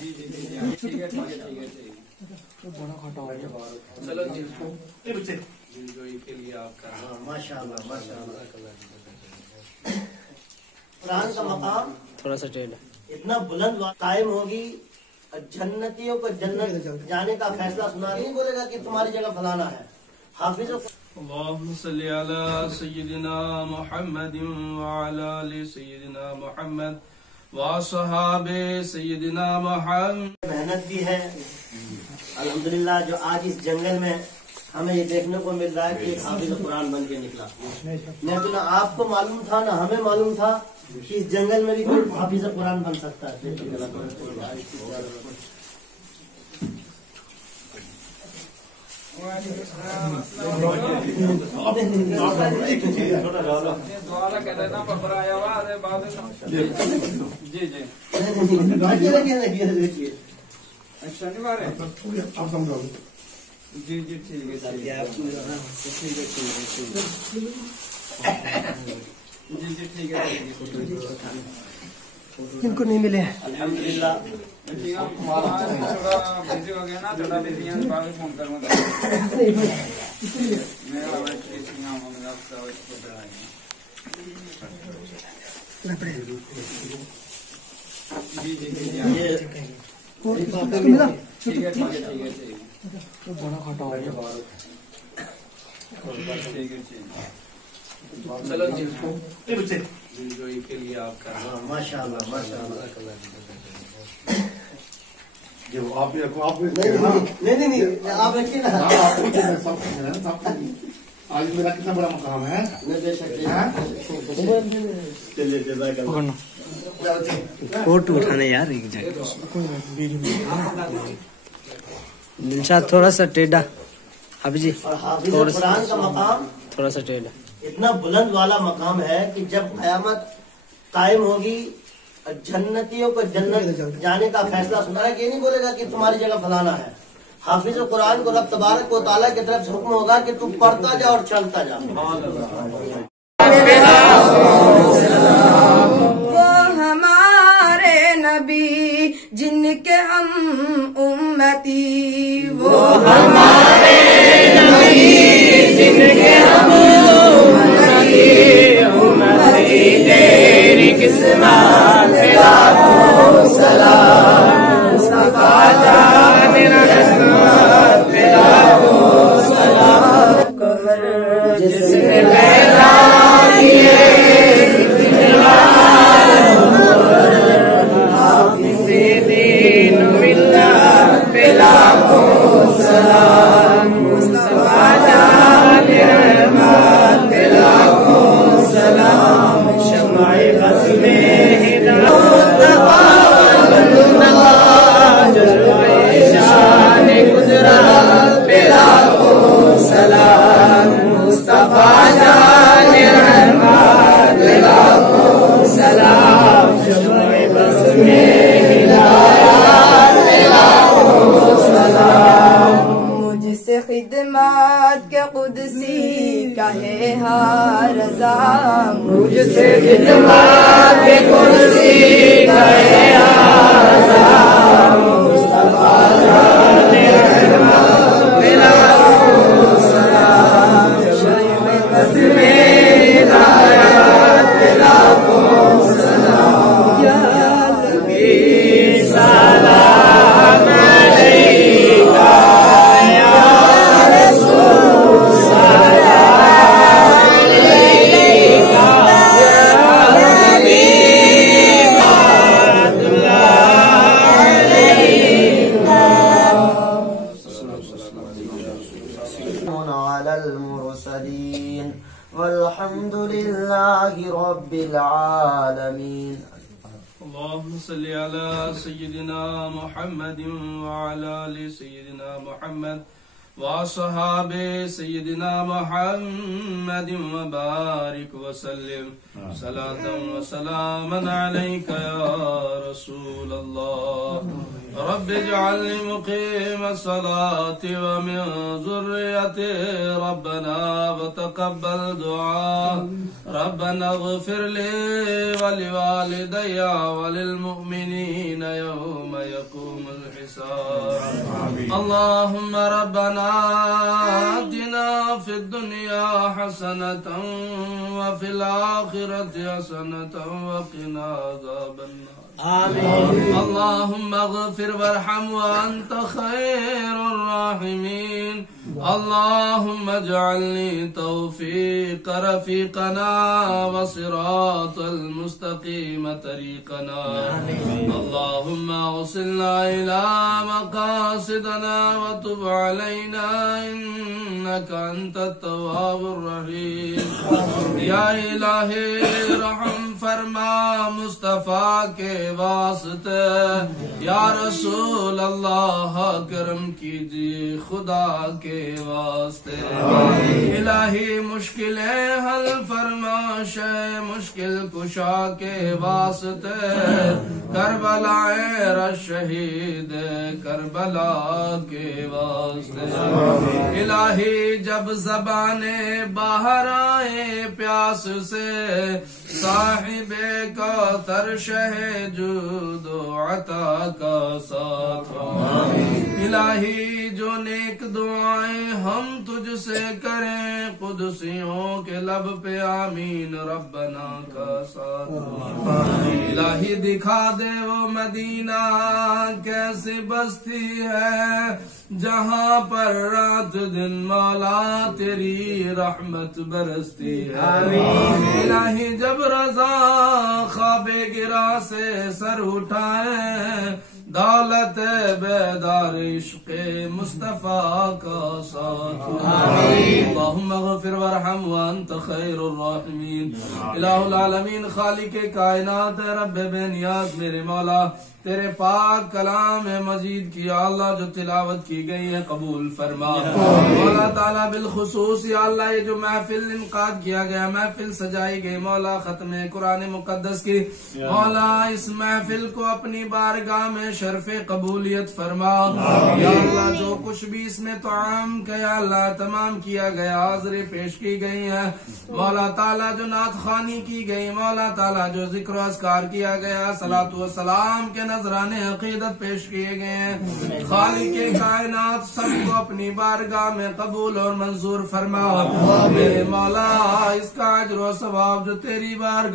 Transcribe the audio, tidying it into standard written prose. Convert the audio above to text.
जी जी ठीक है बड़ा खटा हो गया। चलो जी जो के लिए आपका माशाअल्लाह माशाअल्लाह। कुरान का मकाम थोड़ा सा टेढ़ इतना बुलंद कायम होगी, जन्नतियों को जन्नत जाने का फैसला सुना नहीं बोलेगा कि तुम्हारी जगह फलाना है। हाफिज अल्लाहुम्मा सल्ली अला सय्यिदिना मुहम्मद व अला आलि सय्यिदिना मुहम्मद व असहाबे सय्यिदिना मुहम्मद। मेहनत भी है अल्हम्दुलिल्लाह, जो आज इस जंगल में हमें ये देखने को मिल रहा है कि एक हाफिज कुरान बन के निकला। नहीं तो ना आपको मालूम था ना हमें मालूम था कि इस जंगल में भी कोई हाफिज कुरान बन सकता है। शनिवार है आप समझाओ। जी जी ठीक है जी जी ठीक है। इनको नहीं मिले। अल्हम्दुलिल्लाह थोड़ा बिजी हो गया ना, थोड़ा बिजी है, बाद में फोन करूँगा। जी जी जी ठीक है बड़ा खटा हो गया। ठीक है चलो जी जो के लिए आपका माशाअल्लाह माशाअल्लाह। जो आप नहीं आप रखिए ना। आज मेरा कितना बड़ा मकाम है। चलिए पकड़ना फोटो उठाने यार एक जगह। दिलशाद थोड़ा सा टेढ़ा हाफिज जी, और हाफिज कुरान का मकाम थोड़ा सा टेढ़ा इतना बुलंद वाला मकाम है कि जब कयामत कायम होगी, जन्नतियों को जन्नत जाने का फैसला सुना है। ये नहीं बोलेगा कि तुम्हारी जगह फलाना है। हाफिज कुरान को रब तबारक व तआला की तरफ से हुक्म होगा कि तुम पढ़ता जा और चलता जा। वो हमारे नबी जिनके हम उम्मती, वो हमारे नबी जिनके हम उम्मती, उम्मती तेरी किस्मत पे लाखों सलाम, मुस्तफा जान रहमत पे लाखों सलाम। जिसने पैदा किए हाफिज़े दीन मिल्लत पे लाखों सलाम, मुस्तफा जान रहमत पे लाखों सलाम। शम्अ-ए बज़्म में हिदायत जलवे शान कुदरत पे लाखों सलाम, मुस्तफा जान रहमत पे लाखों सलाम। शम्अ-ए बज़्म में हिदायत पे लाखों सलाम। मुझसे खिदमत के कुदसी कहे हर रज़ा, मुझसे खिदमत के कुदसी कहे हर रज़ा। मुस्तफा जान रहमत पे लाखों सलाम। शम्अ-ए बज़्म में हिदायत पे लाखों सलाम। या नबी सलाम अलैका, या रसूल सलाम अलैका, या हबीब अल्लाह अलैका। अलल मुरसलीन वल्हम्दुलिल्लाहि रब्बिल आलमीन। अल्लाहुम्मा सल्ली अला सय्यिदिना मुहम्मद व अला आलि सय्यिदिना मुहम्मद वसहाबे सय्यदिना मुहम्मद व बारिक वसल्लिम सलातन व सलामन अलैका या रसूल अल्लाह। रब्बि इजअलनी मुक़ीमस सलाति व मिन ज़ुर्रियति रब्बना व तक़ब्बल दुआ। रब्बना इग़फिर ली व लिवालिदैया व लिलमुमिनीना यौम यक़ूमुल हिसाब। अल्लाहुम्मा रब्बना आतिना फिद दुनिया हसनतन व फिल आखिरति हसनतन व क़िना अज़ाबन नार। आमीन। अल्लाहुम्मा इग़फिर वरहम व अंत खैरुर राहिमीन। अल्लाहुम्मा इजअलनी तौफ़ीक़ रफ़ीक़ना व सिरातल मुस्तक़ीम तरीक़ना। अल्लाहुम्मा वसिलना इला मक़ासिदना व तुब अलैना इन्नका अंतत तव्वाबुर रहीम। या इलाही रहम फरमा मुस्तफ़ा के वास्ते। या रसूल अल्लाह करम कीजिए खुदा के वास्ते। इलाही मुश्किलें हल फरमा शे मुश्किल कुशा के वास्ते। करबलाए रशहीद करबला के वास्ते। इलाही जब ज़बाने बाहर आए प्यास से साहिबे कौसर शहे जूद अता का साथ। इलाही जो नेक दुआएं हम तुझसे करें कुदसियों के लब पे आमीन रब्बना का साथ। इलाही दिखा दे वो मदीना कैसी बस्ती है जहाँ पर रात दिन मौला तेरी रहमत बरसती है। इलाही जब रज़ा ख्वाबे गिरा से सर उठाए दौलत बेदार इश्क़ मुस्तफ़ा का साथ। अल्लाहुम्मा इग़फिर वरहम व अंत खैरुर राहिमीन। इलाहुल आलमीन खालिक़े कायनात रब्बे बेनियाज़ मेरे मौला तेरे पाक कलाम मजीद की अल्लाह जो तिलावत की गई है कबूल फरमा। मौला ताला बिलखुसूस या अल्लाह ये जो महफिल इनकाद किया गया महफिल सजाई गई मौला खत्म कुरान मुकद्दस की मौला इस महफिल को अपनी बारगाह में शर्फे कबूलियत फरमा। या अल्लाह जो कुछ भी इसमें तआम का या अल्लाह तमाम किया गया हाज़िरी पेश की गई है मौला ताला जो नात खानी की गई मौला ताला जो जिक्र अस्कार किया गया सलातु व सलाम के नजराने अकीदत पेश किए गए हैं खालिक़े कायनात सबको अपनी बारगाह में कबूल और मंजूर फरमा। मेरे मौला इसका अज्र व सवाब जो तेरी बारगाह